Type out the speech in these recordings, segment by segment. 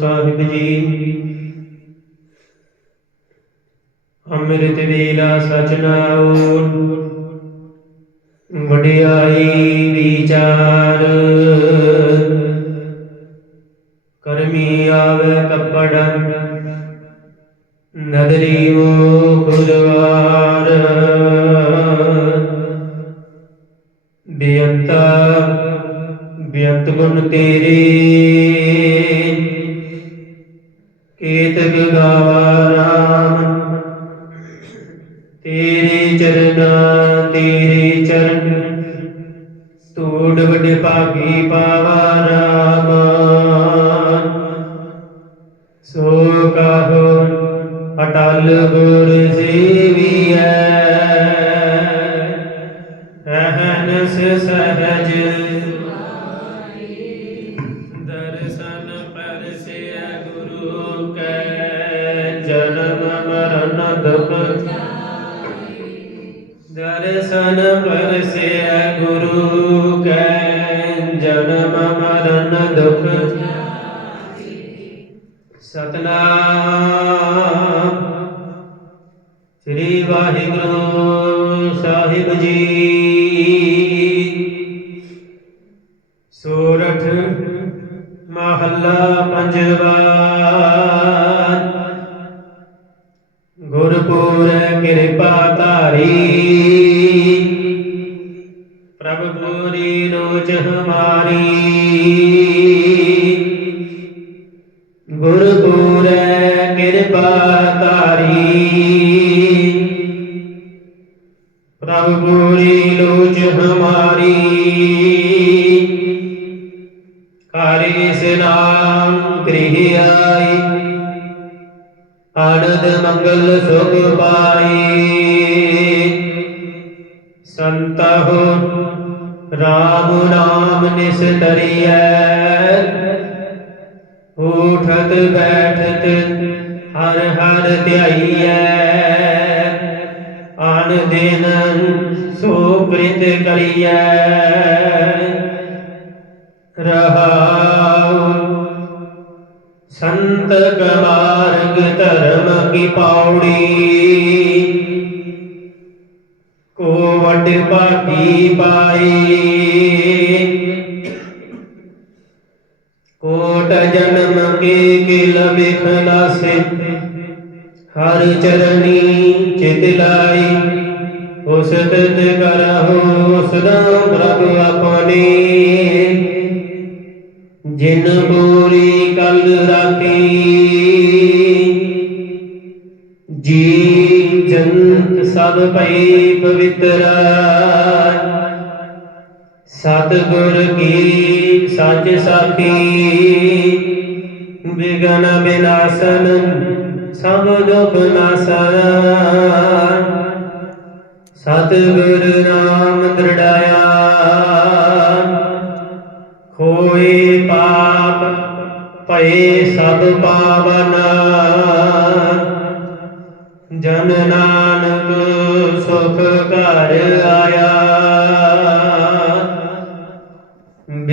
ਸਾਹਿਬ ਜੀ। ਅੰਮ੍ਰਿਤ ਵੇਲਾ ਸਚਨਾਉ ਵਡਿਆਈ ਵਿਚਾਰ। ਕਰਮੀ ਆਵੇ ਕੱਪੜੰ ਨਦਰੀ ਮੋਖ ਦੁਆਰ ਬੇਅੰਤਾ, ਬੇਅੰਤ ਗੁਣ ਤੇਰੇ। ਤੇਰੇ ਤੇਰੇ ਚਰਨ ਤੂੜ ਵਡ ਭਾਗੀ ਪਾਵਾ ਰਾਮ ਸੋ ਕਹੋ ਅਟਲ ਗੁਰ ਸੇਵੀਐ, ਰਹਿਨਸ ਸਹਜ ਮਰਨ ਦੁਖ ਸਤਨਾਮ ਸ੍ਰੀ ਵਾਹਿਗੁਰੂ ਸਾਹਿਬ ਜੀ। ਸੋਰਠ ਮਹੱਲਾ ਪੰਜਵਾ। ਗੁਰਪੁਰ ਕਿਰਪਾ ਧਾਰੀ। ਪ੍ਰਭ ਪੂਰੀ ਨੋਚ ਹਮਾਰੀ। ਗੁਰਪੁਰ ਕਿਰਪਾ ਤਾਰੀ ਪ੍ਰਭ ਪੂਰੀ ਲੋਚ ਹਮਾਰੀ। ਕਾਰੇ ਸਨਾਮ ਗ੍ਰਹਿ ਆਈ। ਆਨੰਦ ਮੰਗਲ ਸੁਖ ਪਾਈ। ਸੰਤਹੁ ਰਾਮ ਨਾਮ ਨਿਸਤਰੀਐ ਉਠਤ ਬੈਠਤ ਹਰ ਹਰ ਧਿਆਈਐ। ਆਨ ਦਿਨ ਸੋ ਕ੍ਰਿਤ ਕਰੀਐ। ਰਹਾਉ ਸੰਤ ਕਮਾਰਗ ਧਰਮ ਕੀ ਪੌੜੀ ਕੋ ਵਡ ਭਾਗੀ ਪਾਈ। ਕੋਟ ਜਨਮ ਕੇ ਕਿਲ ਬਿਖਲਾਸੇ ਹਰ ਚਰਣੀ ਚਿਤ ਲਾਈ, ਉਸ ਤਿਤ ਕਰਹੁ ਸਦਾ ਪ੍ਰਭ ਆਪਣੀ। ਜਿਨ ਪੂਰੀ ਕਲ ਰਾਖੀ, ਜੀ ਜੰਤ ਸਭ ਭਈ ਪਵਿੱਤਰ। ਸਤਿਗੁਰ ਕੀ ਸੱਚ ਸਾਖੀ। ਵਿਗਨ ਬਿਨਾਸਨ, ਸਭ ਦੁਖ ਨਾਸਨ। ਸਤਿਗੁਰ ਨਾਮ ਦ੍ਰਿੜਾਇਆ। ਖੋਏ ਪਾਪ, ਭਏ ਸਭ ਪਾਵਨ। ਜਨ ਨਾਨਕ ਸੁਖ ਘਰ ਆਇਆ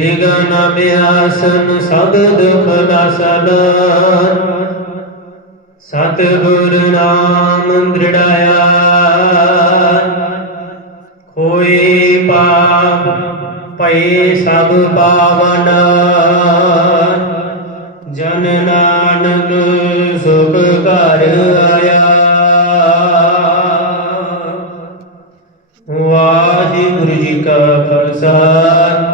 ਬਿਗਨ ਬਿਆਸਨ ਸਭ ਦੁਖ ਨਾਸਨ ਸਤਿਗੁਰ ਨਾਮ ਦ੍ਰਿੜਾਇਆ। ਹੋਏ ਪਾਪ ਭਏ ਸਭ ਪਾਵਨ। ਜਨ ਨਾਨਕ ਸੁਖ ਘਰ ਆਇਆ। ਵਾਹਿਗੁਰੂ ਜੀ ਕਾ ਖਾਲਸਾ।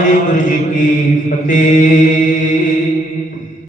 ਵਾਹਿਗੁਰੂ ਜੀ ਕੀ ਫਤਿਹ।